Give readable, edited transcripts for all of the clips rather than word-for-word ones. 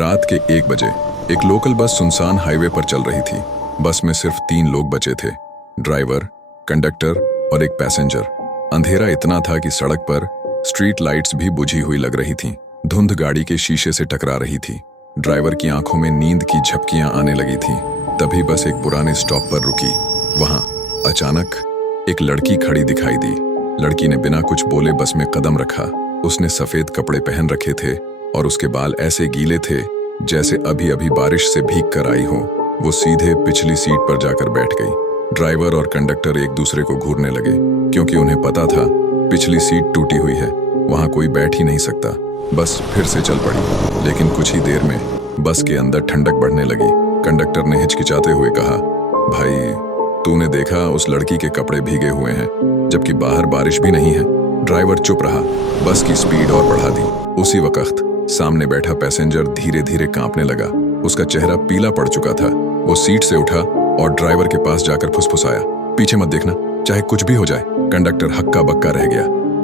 रात के 1 बजे एक लोकल बस सुनसान हाईवे पर चल रही थी। बस में सिर्फ 3 लोग बचे थे, ड्राइवर, कंडक्टर और एक पैसेंजर। अंधेरा इतना था कि सड़क पर स्ट्रीट लाइट्स भी बुझी हुई लग रही थीं। धुंध गाड़ी के शीशे से टकरा रही थी। ड्राइवर की आंखों में नींद की झपकियां आने लगी थीं। तभी बस एक पुराने स्टॉप पर रुकी। वहां अचानक एक लड़की खड़ी दिखाई दी। लड़की ने बिना कुछ बोले बस में कदम रखा। उसने सफेद कपड़े पहन रखे थे और उसके बाल ऐसे गीले थे जैसे अभी अभी बारिश से भीग कर आई हो। वो सीधे पिछली सीट पर जाकर बैठ गई। ड्राइवर और कंडक्टर एक दूसरे को घूरने लगे, क्योंकि उन्हें पता था पिछली सीट टूटी हुई है, वहां कोई बैठ ही नहीं सकता। बस फिर से चल पड़ी, लेकिन कुछ ही देर में बस के अंदर ठंडक बढ़ने लगी। कंडक्टर ने हिचकिचाते हुए कहा, भाई तूने देखा उस लड़की के कपड़े भीगे हुए हैं, जबकि बाहर बारिश भी नहीं है। ड्राइवर चुप रहा, बस की स्पीड और बढ़ा दी। उसी वक्त सामने बैठा पैसेंजर धीरे धीरे कांपने लगा। उसका चेहरा पीला पड़ चुका था। वो सीट से उठा और ड्राइवर के पास जाकर फुसफुसाया, पीछे मत देखना, चाहे कुछ भी हो जाए। कंडक्टर हक्का बक्का रह गया।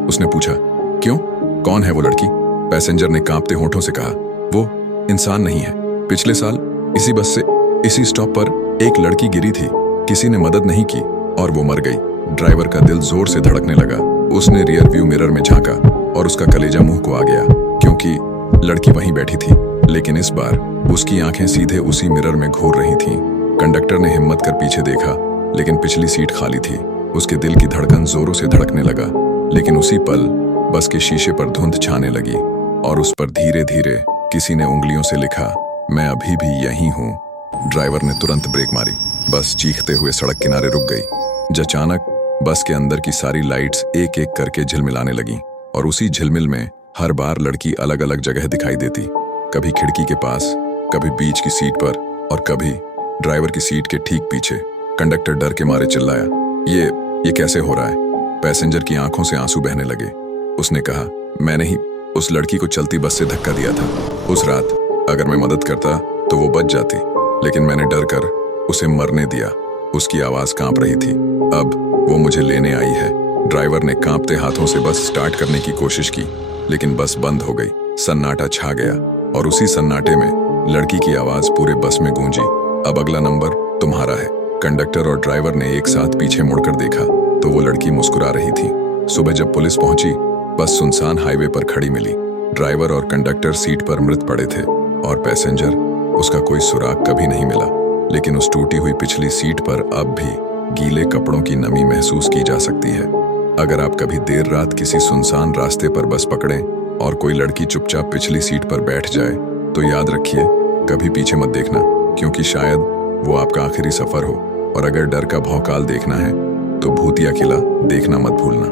उसने पूछा, क्यों, कौन है वो लड़की? पैसेंजर ने कांपते होठों से कहा, वो इंसान नहीं है। पिछले साल इसी बस से इसी स्टॉप पर एक लड़की गिरी थी, किसी ने मदद नहीं की और वो मर गई। ड्राइवर का दिल जोर से धड़कने लगा। उसने रियर व्यू मिरर में झांका और उसका कलेजा मुंह को आ गया, क्योंकि लड़की वहीं बैठी थी, लेकिन इस बार उसकी आंखें सीधे उसी मिरर में घूर रही थीं। कंडक्टर ने हिम्मत कर पीछे देखा, लेकिन पिछली सीट खाली थी। उसके दिल की धड़कन जोरों से धड़कने लगा, लेकिन उसी पल बस के शीशे पर धुंध छाने लगी और उस पर धीरे धीरे किसी ने उंगलियों से लिखा, मैं अभी भी यहीं हूं। ड्राइवर ने तुरंत ब्रेक मारी। बस चीखते हुए सड़क किनारे रुक गई। अचानक बस के अंदर की सारी लाइट्स एक एक करके झिलमिलाने लगीं और उसी झिलमिल में हर बार लड़की अलग अलग जगह दिखाई देती। कभी खिड़की के पास, कभी बीच की सीट पर और कभी ड्राइवर की सीट के ठीक पीछे। कंडक्टर डर के मारे चिल्लाया, ये कैसे हो रहा है? पैसेंजर की आंखों से आंसू बहने लगे। उसने कहा, मैंने ही उस लड़की को चलती बस से धक्का दिया था। उस रात अगर मैं मदद करता तो वो बच जाती, लेकिन मैंने डर कर उसे मरने दिया। उसकी आवाज कांप रही थी। अब वो मुझे लेने आई है। ड्राइवर ने कांपते हाथों से बस स्टार्ट करने की कोशिश की, लेकिन बस बंद हो गई। सन्नाटा छा गया और उसी सन्नाटे में लड़की की आवाज पूरे बस में गूंजी, अब अगला नंबर तुम्हारा है। कंडक्टर और ड्राइवर ने एक साथ पीछे मुड़कर देखा तो वो लड़की मुस्कुरा रही थी। सुबह जब पुलिस पहुंची, बस सुनसान हाईवे पर खड़ी मिली। ड्राइवर और कंडक्टर सीट पर मृत पड़े थे और पैसेंजर, उसका कोई सुराग कभी नहीं मिला। लेकिन उस टूटी हुई पिछली सीट पर अब भी गीले कपड़ों की नमी महसूस की जा सकती है। अगर आप कभी देर रात किसी सुनसान रास्ते पर बस पकड़ें और कोई लड़की चुपचाप पिछली सीट पर बैठ जाए, तो याद रखिए, कभी पीछे मत देखना, क्योंकि शायद वो आपका आखिरी सफर हो। और अगर डर का भौकाल देखना है तो भूतिया किला देखना मत भूलना।